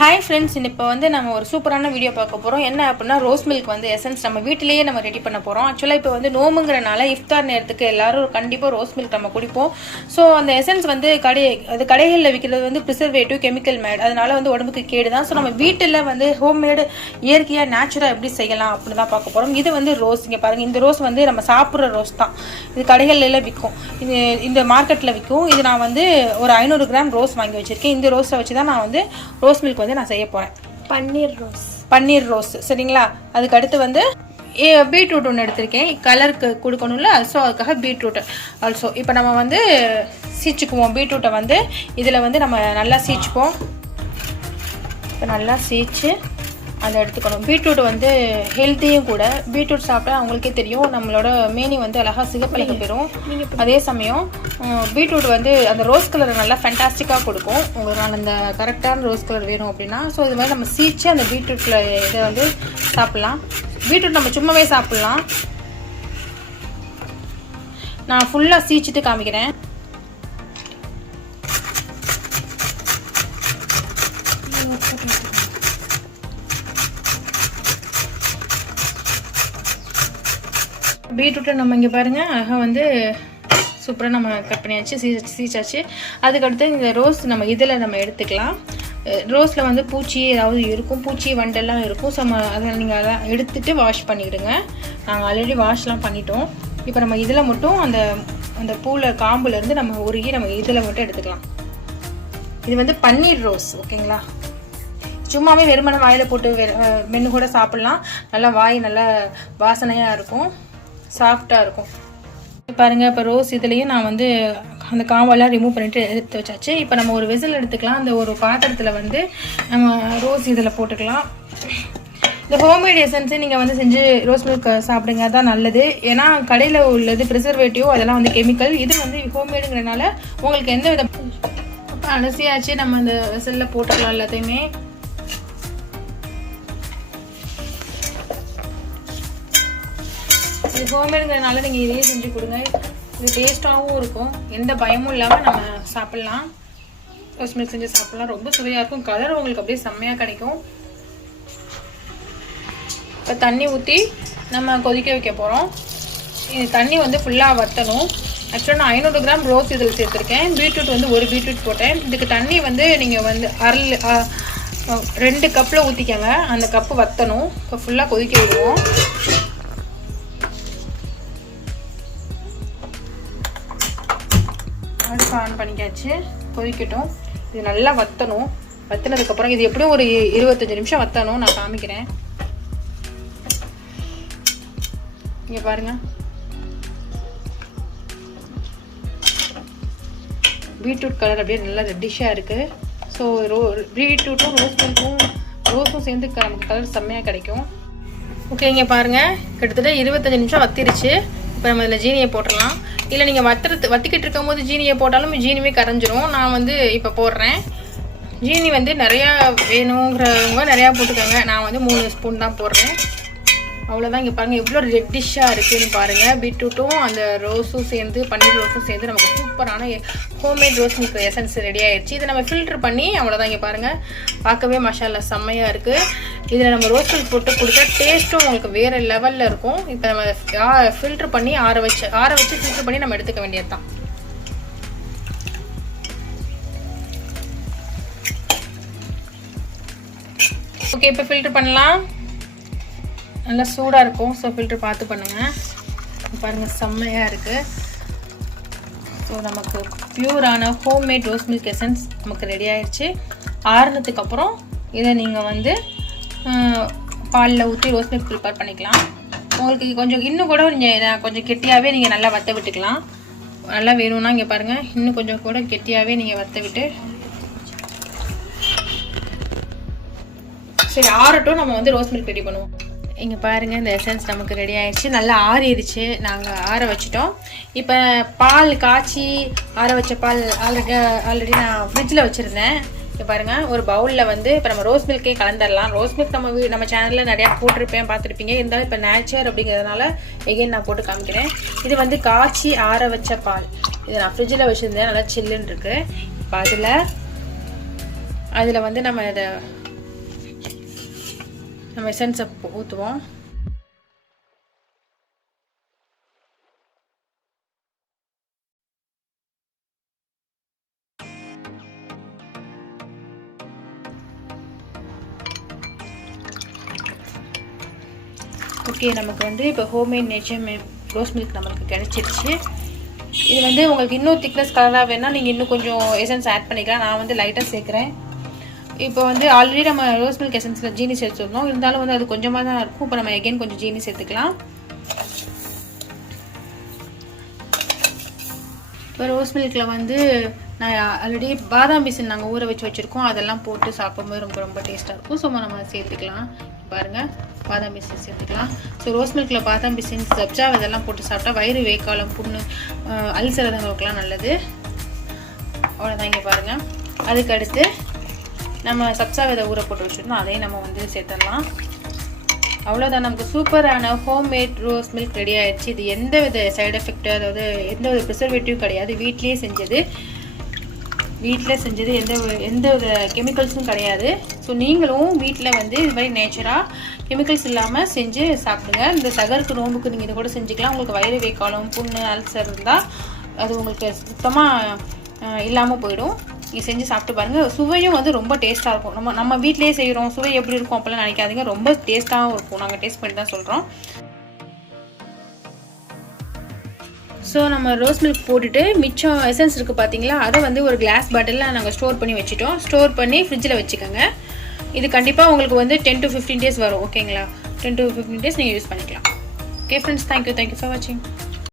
Hi friends, இப்போ வந்து நம்ம ஒரு சூப்பரான வீடியோ பார்க்க போகிறோம். என்ன அப்படின்னா, ரோஸ் மில்க் வந்து எசன்ஸ் நம்ம வீட்டிலேயே நம்ம ரெடி பண்ண போகிறோம். ஆக்சுவலாக இப்போ வந்து நோம்புங்கிறனால இஃப்தார் நேரத்துக்கு எல்லாரும் கண்டிப்பாக ரோஸ் மில்க் நம்ம குடிப்போம். ஸோ அந்த எசன்ஸ் வந்து கடைகளில் விற்கிறது வந்து ப்ரிசர்வேட்டிவ், கெமிக்கல் மேட், அதனால வந்து உடம்புக்கு கேடு தான். ஸோ நம்ம வீட்டில் வந்து ஹோம்மேடு இயற்கையாக நேச்சுரலாக எப்படி செய்யலாம் அப்படின்னு தான் பார்க்க போகிறோம். இது வந்து ரோஸ், இங்கே பாருங்கள், இந்த ரோஸ் வந்து நம்ம சாப்பிட்ற ரோஸ் தான். இது கடைகளில் விற்கும், இந்த மார்க்கெட்டில் விற்கும். இது நான் வந்து ஒரு 500 கிராம் ரோஸ் வாங்கி வச்சுருக்கேன். இந்த ரோஸை வச்சு தான் நான் வந்து ரோஸ் மில்க் வந்து நான் செய்ய போகிறேன். பன்னீர் ரோஸ் சரிங்களா. அதுக்கு அடுத்து வந்து பீட்ரூட் ஒன்று எடுத்திருக்கேன், கலருக்கு கொடுக்கணும்ல, ஸோ அதுக்காக பீட்ரூட் ஆல்சோ. இப்போ நம்ம வந்து சீச்சுக்குவோம் பீட்ரூட்டை வந்து. இதில் வந்து நம்ம நல்லா சீச்சுப்போம். இப்போ நல்லா சீச்சு அதை எடுத்துக்கணும். பீட்ரூட் வந்து ஹெல்த்தியும் கூட. பீட்ரூட் சாப்பிட்டா அவங்களுக்கே தெரியும், நம்மளோட மேனி வந்து அழகாக சிகப்பழக பெறும். அதே சமயம் பீட்ரூட் வந்து அந்த ரோஸ் கலரை நல்லா ஃபேண்டாஸ்டிக்காக கொடுக்கும். உங்களுக்கு நான் அந்த கரெக்டான ரோஸ் கலர் வேணும் அப்படின்னா, ஸோ இது மாதிரி நம்ம சீச்சு அந்த பீட்ரூட்டில் இதை வந்து சாப்பிட்லாம். பீட்ரூட் நம்ம சும்மாவே சாப்பிட்லாம். நான் ஃபுல்லாக சீச்சிட்டு காமிக்கிறேன். பீட்ரூட்டை நம்ம இங்கே பாருங்கள், அழகாக வந்து சூப்பராக நம்ம கட் பண்ணியாச்சு, சீச்சாச்சு. அதுக்கடுத்து இந்த ரோஸ் நம்ம இதில் நம்ம எடுத்துக்கலாம். ரோஸில் வந்து பூச்சி ஏதாவது இருக்கும், பூச்சி வண்டெல்லாம் இருக்கும். ஸோ அதை நீங்கள் அதெல்லாம் எடுத்துகிட்டு வாஷ் பண்ணிவிடுங்க. நாங்கள் ஆல்ரெடி வாஷ்லாம் பண்ணிட்டோம். இப்போ நம்ம இதில் மட்டும் அந்த பூவில் காம்புலேருந்து நம்ம உருகி நம்ம இதில் மட்டும் எடுத்துக்கலாம். இது வந்து பன்னீர் ரோஸ், ஓகேங்களா. சும்மாவே வெறுமனை வாயில் போட்டு மென்று கூட சாப்பிட்லாம். நல்லா வாய் நல்லா வாசனையாக இருக்கும், சாஃப்டாக இருக்கும். பாருங்கள், இப்போ ரோஸ் இதுலேயும் நான் வந்து அந்த காம்பெல்லாம் ரிமூவ் பண்ணிவிட்டு எடுத்து வச்சாச்சு. இப்போ நம்ம ஒரு விசில் எடுத்துக்கலாம். அந்த ஒரு பாத்திரத்தில் வந்து நம்ம ரோஸ் இதில் போட்டுக்கலாம். இந்த ஹோம்மேட் எசன்ஸு நீங்கள் வந்து செஞ்சு ரோஸ் மில்க் சாப்பிடுங்க, அதான் நல்லது. ஏன்னா கடையில் உள்ளது ப்ரிசர்வேட்டிவ், அதெல்லாம் வந்து கெமிக்கல். இது வந்து ஹோம்மேடுங்கிறனால உங்களுக்கு எந்த வித. இப்போ அலசியாச்சு, நம்ம அந்த விசிலில் போட்டுக்கலாம் எல்லாத்தையுமே. இது ஹோம்மேடுங்கிறனால நீங்கள் இதையே செஞ்சு கொடுங்க. இது டேஸ்ட்டாகவும் இருக்கும், எந்த பயமும் இல்லாமல் நம்ம சாப்பிட்லாம். ரோஸ் மில்க் செஞ்சு சாப்பிட்லாம், ரொம்ப சுவையாக இருக்கும். கலர் உங்களுக்கு அப்படியே செம்மையாக கிடைக்கும். இப்போ தண்ணி ஊற்றி நம்ம கொதிக்க வைக்க போகிறோம். இது தண்ணி வந்து ஃபுல்லாக வற்றணும். ஆக்சுவலாக நான் 500 கிராம் ரோஸ் இதில் சேர்த்துருக்கேன். பீட்ரூட் வந்து ஒரு பீட்ரூட் போட்டேன். இதுக்கு தண்ணி வந்து நீங்கள் வந்து 2 கப்பில் ஊற்றிக்கங்க. அந்த கப்பு வற்றணும். இப்போ ஃபுல்லாக கொதிக்க விடுவோம். அடுப்பு ஆன் பண்ணிக்காச்சு, கொதிக்கட்டும். இது நல்லா வற்றணும். வற்றினதுக்கப்புறம் இது எப்படியும் ஒரு 25 நிமிஷம் வற்றணும். நான் காமிக்கிறேன். இங்கே பாருங்கள், பீட்ரூட் கலர் அப்படியே நல்லா ரெட்டிஷாக இருக்குது. ஸோ பீட்ரூட்டும் ரோஸும் சேர்ந்து நமக்கு கலர் செம்மையாக கிடைக்கும். ஓகே, இங்கே பாருங்கள், கிட்டத்தட்ட 25 நிமிஷம் வத்திருச்சு. இப்போ நம்ம இதில் ஜீனியை போட்டுடலாம். இல்லை நீங்கள் வத்திக்கிட்டு இருக்கும் போது ஜீனியை போட்டாலும் ஜீனியுமே கரைஞ்சிரும். நான் வந்து இப்போ போடுறேன். ஜீனி வந்து நிறையா வேணுங்கிறவங்க நிறையா போட்டுக்கோங்க. நான் வந்து 3 ஸ்பூன் தான் போடுறேன், அவ்வளோதான். இங்கே பாருங்கள் எவ்வளோ ரெட்டிஷாக இருக்குதுன்னு பாருங்கள். பீட்ரூட்டும் அந்த ரோஸும் சேர்ந்து, பன்னீர் ரோஸும் சேர்ந்து நமக்கு சூப்பரான homemade rose milk essence ready ஆகிடுச்சு. இதை நம்ம ஃபில்ட்ரு பண்ணி அவ்வளோதான். இங்கே பாருங்கள், பார்க்கவே மசாலா செம்மையாக இருக்குது. இதில் நம்ம ரோஸ் மில்க் போட்டு கொடுத்தா டேஸ்ட்டும் உங்களுக்கு வேறு லெவலில் இருக்கும். இப்போ நம்ம ஃபில்ட்ரு பண்ணி ஆற வச்சு ஃபில்ட்ரு பண்ணி நம்ம எடுத்துக்க வேண்டியது தான். ஓகே, இப்போ ஃபில்ட்ரு பண்ணலாம். நல்லா சூடாக இருக்கும், ஸோ ஃபில்ட்ரு பார்த்து பண்ணுங்கள். பாருங்கள், செம்மையாக இருக்குது. ஸோ நமக்கு பியூரான ஹோம்மேட் ரோஸ் மில்க் எசன்ஸ் நமக்கு ரெடி ஆயிடுச்சு. ஆறுனதுக்கப்புறம் இதை நீங்கள் வந்து பாலில் ஊற்றி ரோஸ் மில்க் ப்ரிப்பேர் பண்ணிக்கலாம். உங்களுக்கு கொஞ்சம் இன்னும் கூட கொஞ்சம் கெட்டியாகவே நீங்கள் நல்லா வற்ற விட்டுக்கலாம். நல்லா வேணும்னா இங்கே பாருங்கள், இன்னும் கொஞ்சம் கூட கெட்டியாகவே நீங்கள் வற்ற விட்டு. சரி, ஆறட்டும், நம்ம வந்து ரோஸ் மில்க் ரெடி பண்ணுவோம். இங்கே பாருங்கள், இந்த எசன்ஸ் நமக்கு ரெடி ஆகிடுச்சு. நல்லா ஆறிடுச்சு, நாங்கள் ஆற வச்சிட்டோம். இப்போ பால் காய்ச்சி ஆற வச்ச பால் ஆல்ரெடி நான் ஃப்ரிட்ஜில் வச்சுருந்தேன். இப்போ பாருங்கள், ஒரு பவுலில் வந்து இப்போ நம்ம ரோஸ் மில்கே கலந்துடலாம். ரோஸ் மில்க் நம்ம சேனலில் நிறையா போட்டிருப்பேன், பார்த்துருப்பீங்க. இருந்தாலும் இப்போ நேச்சர் அப்படிங்கிறதுனால எகைன் நான் போட்டு காமிக்கிறேன். இது வந்து காய்ச்சி ஆற வச்ச பால். இதை நான் ஃப்ரிட்ஜில் வச்சுருந்தேன், நல்லா சில்லுன்னு இருக்குது. இப்போ அதில் வந்து நம்ம இதை நம்ம எசன்ஸை ஊற்றுவோம். ஓகே, நமக்கு வந்து இப்போ ஹோம்மேட் நேச்சர் ரோஸ் மில்க் நம்மளுக்கு கிடச்சிருச்சு. இது வந்து உங்களுக்கு இன்னும் திக்னஸ் கலராக வேணால் நீங்கள் இன்னும் கொஞ்சம் எசன்ஸ் ஆட் பண்ணிக்கலாம். நான் வந்து லைட்டாக சேர்க்குறேன். இப்போ வந்து ஆல்ரெடி நம்ம ரோஸ் மில்க் எசன்ஸில் ஜீனி சேர்த்துருந்தோம், இருந்தாலும் வந்து அது கொஞ்சமாக தான் இருக்கும். இப்போ நம்ம எகெயின் கொஞ்சம் ஜீனி சேர்த்துக்கலாம். இப்போ ரோஸ் மில்கில் வந்து நான் ஆல்ரெடி பாதாம் பிசின் நாங்கள் ஊற வச்சுருக்கோம், அதெல்லாம் போட்டு சாப்பிடும்போது ரொம்ப ரொம்ப டேஸ்ட்டாக இருக்கும். ஸோ நம்ம சேர்த்துக்கலாம். பாருங்கள், பாதாம் பிசின் சேர்த்துக்கலாம். ஸோ ரோஸ் மில்கில் பாதாம் பிசின், சப்ஜா இதெல்லாம் போட்டு சாப்பிட்டா வயிறு வேக்காலம், புண்ணு, அல்சரதங்களுக்கெல்லாம் நல்லது. அவ்வளோதான். இங்கே பாருங்கள், அதுக்கு அடுத்து நம்ம சப்ஜா விதை ஊற போட்டு வச்சுருந்தோம், அதையும் நம்ம வந்து சேர்த்துடலாம். அவ்வளோதான், நமக்கு சூப்பரான ஹோம்மேட் ரோஸ் மில்க் ரெடி ஆகிடுச்சு. இது எந்த வித சைடு எஃபெக்ட், அதாவது எந்த வித ப்ரிசர்வேட்டிவ் கிடையாது, வீட்லேயே செஞ்சது, எந்த வித கெமிக்கல்ஸும் கிடையாது. ஸோ நீங்களும் வீட்டில் வந்து இது மாதிரி நேச்சராக கெமிக்கல்ஸ் இல்லாமல் செஞ்சு சாப்பிடுங்க. இந்த சகருக்கு நோம்புக்கு நீங்கள் இதை கூட செஞ்சுக்கலாம். உங்களுக்கு வயிறு வேக்காலம், புண்ணு, அல்சர் இருந்தால் அது உங்களுக்கு சுத்தமாக இல்லாமல் போயிடும். நீங்கள் செஞ்சு சாப்பிட்டு பாருங்கள். சுவையும் வந்து ரொம்ப டேஸ்ட்டாக இருக்கும். நம்ம வீட்டிலேயே செய்கிறோம், சுவை எப்படி இருக்கும் அப்போல்லாம் நினைக்காதீங்க, ரொம்ப டேஸ்ட்டாகவும் இருக்கும். நாங்கள் டேஸ்ட் பண்ணி தான் சொல்கிறோம். ஸோ நம்ம ரோஸ் மில்க் போட்டுட்டு மிச்சம் எசன்ஸ் இருக்குது பார்த்தீங்களா, அதை வந்து ஒரு கிளாஸ் பாட்டிலில் நாங்கள் ஸ்டோர் பண்ணி வச்சுட்டோம். ஸ்டோர் பண்ணி ஃப்ரிட்ஜில் வச்சுக்கோங்க. இது கண்டிப்பாக உங்களுக்கு வந்து 10 to 15 days வரும். ஓகேங்களா, 10 to 15 days நீங்கள் யூஸ் பண்ணிக்கலாம். ஓகே ஃப்ரெண்ட்ஸ், தேங்க்யூ ஃபார் வாட்சிங்.